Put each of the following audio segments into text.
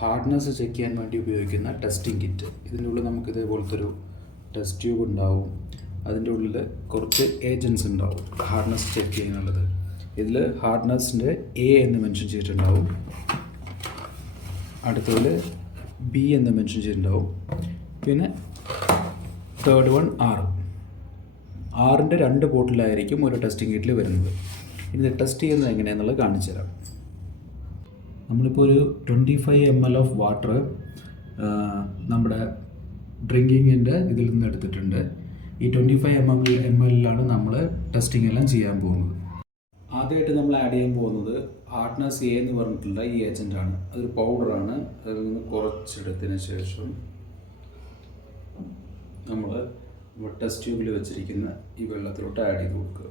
Hardness check ചെയ്യാൻ വേണ്ടി ഉപയോഗിക്കുന്ന ടെസ്റ്റിംഗ് കിറ്റ്. ഇതിൻ്റെ ഉള്ളിൽ നമുക്ക് ഇതേപോലത്തെ ഒരു ടെസ്റ്റ് ട്യൂബ് ഉണ്ടാവും. അതിൻ്റെ ഉള്ളിൽ കുറച്ച് ഏജൻസ് ഉണ്ടാവും ഹാർഡ്നെസ് ചെക്ക് ചെയ്യാനുള്ളത്. ഇതിൽ ഹാർഡ്നെസ്സിൻ്റെ എ എന്ന് മെൻഷൻ ചെയ്തിട്ടുണ്ടാവും, അടുത്തതിൽ ബി എന്ന് മെൻഷൻ ചെയ്തിട്ടുണ്ടാവും, പിന്നെ തേർഡ് വൺ ആറിൻ്റെ 2 ബോട്ടിലായിരിക്കും ഒരു ടെസ്റ്റിംഗ് കിറ്റിൽ വരുന്നത്. ഇത് ടെസ്റ്റ് ചെയ്യുന്നത് എങ്ങനെയാണെന്നുള്ളത് കാണിച്ചു തരാം. നമ്മളിപ്പോൾ ഒരു 25 ml ഓഫ് വാട്ടർ നമ്മുടെ ഡ്രിങ്കിങ്ങിൻ്റെ ഇതിൽ നിന്ന് എടുത്തിട്ടുണ്ട്. ഈ 25 ml നമ്മൾ ടെസ്റ്റിംഗ് എല്ലാം ചെയ്യാൻ പോകുന്നത്. ആദ്യമായിട്ട് നമ്മൾ ആഡ് ചെയ്യാൻ പോകുന്നത് ഹാർഡ്നെസ് എ എന്ന് പറഞ്ഞിട്ടുള്ള ഈ ഏജൻറ്റാണ്. അതൊരു പൗഡറാണ്. അതിൽ നിന്ന് കുറച്ചെടുത്തതിന് ശേഷം നമ്മൾ ടെസ്റ്റ് ട്യൂബിൽ വെച്ചിരിക്കുന്ന ഈ വെള്ളത്തിലോട്ട് ആഡ് ചെയ്ത് കൊടുക്കുക.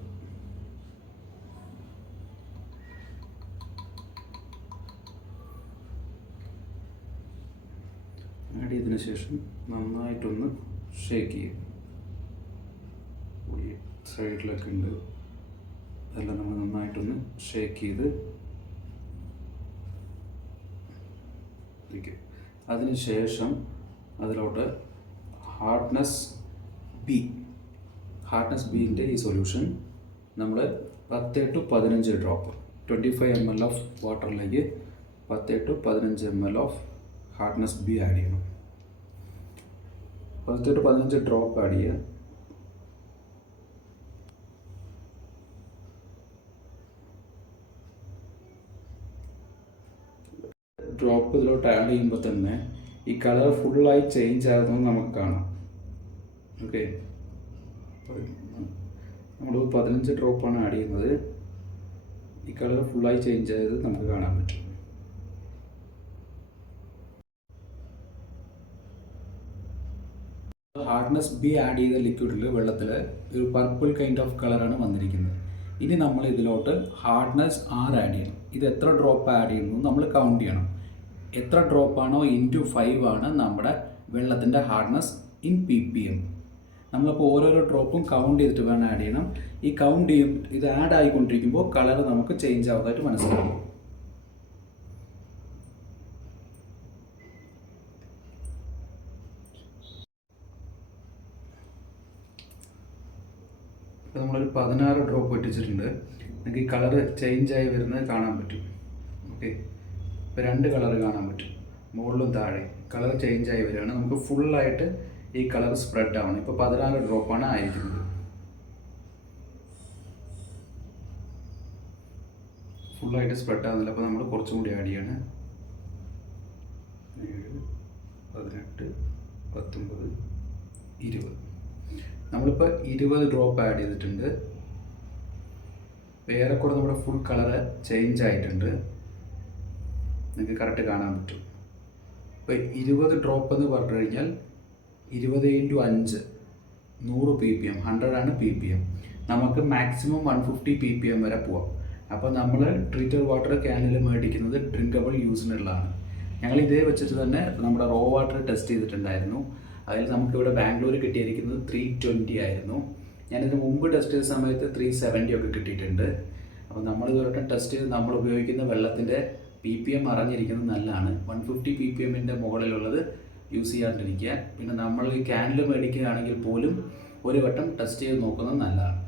ആഡ് ചെയ്തതിന് ശേഷം നന്നായിട്ടൊന്ന് ഷേക്ക് ചെയ്യും. ഈ സൈഡിലൊക്കെ ഉണ്ട്, അതെല്ലാം നമ്മൾ നന്നായിട്ടൊന്ന് ഷേക്ക് ചെയ്ത് ഇരിക്കും. അതിന് ശേഷം അതിലോട്ട് ഹാർഡ്നെസ് ബീൻ്റെ ഈ സൊല്യൂഷൻ നമ്മൾ 10 to 15 ഡ്രോപ്പ് 25 ml ഓഫ് വാട്ടറിലേക്ക് 10 to 15 ml of hardness B add ചെയ്യണം. 10 to 15 ഡ്രോപ്പ് ആഡ് ചെയ്യുക. ഡ്രോപ്പ് ഇതിലോട്ട് ആഡ് ചെയ്യുമ്പോൾ തന്നെ ഈ കളർ ഫുള്ളായി ചേഞ്ച് ആകുന്നത് നമുക്ക് കാണാം. ഓക്കെ, നമ്മൾ 15 ഡ്രോപ്പാണ് ആഡ് ചെയ്യുന്നത്. ഈ കളർ ഫുള്ളായി ചേഞ്ച് ആയത് നമുക്ക് കാണാൻ പറ്റും. ഹാർഡ്നെസ് ബി ആഡ് ചെയ്ത ലിക്വിഡിൽ വെള്ളത്തിൽ ഒരു പർപ്പിൾ കൈൻഡ് ഓഫ് കളറാണ് വന്നിരിക്കുന്നത്. ഇനി നമ്മൾ ഇതിലോട്ട് ഹാർഡ്നെസ് ആഡ് ചെയ്യണം. ഇത് എത്ര ഡ്രോപ്പ് ആഡ് ചെയ്യുന്നു നമ്മൾ കൗണ്ട് ചെയ്യണം. എത്ര ഡ്രോപ്പാണോ ഇൻറ്റു 5 ആണ് നമ്മുടെ വെള്ളത്തിൻ്റെ ഹാർഡ്നെസ് ഇൻ ppm. നമ്മളിപ്പോൾ ഓരോരോ ഡ്രോപ്പും കൗണ്ട് ചെയ്തിട്ട് വേണം ആഡ് ചെയ്യണം. ഈ കൗണ്ട് ചെയ്യും ഇത് ആഡ് ആയിക്കൊണ്ടിരിക്കുമ്പോൾ കളർ നമുക്ക് ചേഞ്ച് ആവുന്നതായിട്ട് മനസ്സിലാവും. ഇപ്പോൾ നമ്മളൊരു 16 ഡ്രോപ്പ് ഇട്ടിച്ചിട്ടുണ്ട്. നിങ്ങൾക്ക് ഈ കളറ് ചേഞ്ചായി വരുന്നത് കാണാൻ പറ്റും. ഓക്കെ, ഇപ്പോൾ 2 കളർ കാണാൻ പറ്റും, മുകളിലും താഴെ കളർ ചേഞ്ചായി വരികയാണ്. നമുക്ക് ഫുള്ളായിട്ട് ഈ കളർ സ്പ്രെഡ് ആവണം. ഇപ്പോൾ 14 ഡ്രോപ്പാണ് ആയിരിക്കുന്നത്. ഫുള്ളായിട്ട് സ്പ്രെഡ് ആവുന്നില്ല. അപ്പോൾ നമ്മൾ കുറച്ചും കൂടി ആഡ് ചെയ്യാണ്. 7, 18, 19, 20. നമ്മളിപ്പോൾ 20 ഡ്രോപ്പ് ആഡ് ചെയ്തിട്ടുണ്ട്. ഏറെക്കുറെ നമ്മുടെ ഫുൾ കളറ് ചേഞ്ച് ആയിട്ടുണ്ട്. നിങ്ങൾക്ക് കറക്റ്റ് കാണാൻ പറ്റും. ഇപ്പോൾ 20 ഡ്രോപ്പ് എന്ന് പറഞ്ഞു കഴിഞ്ഞാൽ 20 × 5 100 ppm, 100 ആണ് ppm. നമുക്ക് മാക്സിമം 150 ppm വരെ പോവാം. അപ്പോൾ നമ്മൾ ട്രീറ്റഡ് വാട്ടർ ക്യാനിൽ മേടിക്കുന്നത് ഡ്രിങ്കബിൾ യൂസിനുള്ളതാണ്. ഞങ്ങൾ ഇതേ വെച്ചിട്ട് തന്നെ നമ്മുടെ റോ വാട്ടർ ടെസ്റ്റ് ചെയ്തിട്ടുണ്ടായിരുന്നു. അതിൽ നമുക്കിവിടെ ബാംഗ്ലൂർ കിട്ടിയിരിക്കുന്നത് 320 ആയിരുന്നു. ഞാനിതിന് മുമ്പ് ടെസ്റ്റ് ചെയ്ത സമയത്ത് 370 ഒക്കെ കിട്ടിയിട്ടുണ്ട്. അപ്പോൾ നമ്മൾ ഇതുവരെ ടെസ്റ്റ് ചെയ്ത് നമ്മൾ ഉപയോഗിക്കുന്ന വെള്ളത്തിൻ്റെ ppm അറിഞ്ഞിരിക്കുന്നത് നല്ലതാണ്. 150 ppmൻ്റെ മുകളിലുള്ളത് യൂസ് ചെയ്യാണ്ടിരിക്കുക. പിന്നെ നമ്മൾ ഈ ക്യാനിൽ മേടിക്കുകയാണെങ്കിൽ പോലും ഒരു വട്ടം ടെസ്റ്റ് ചെയ്ത് നോക്കുന്നത് നല്ലതാണ്.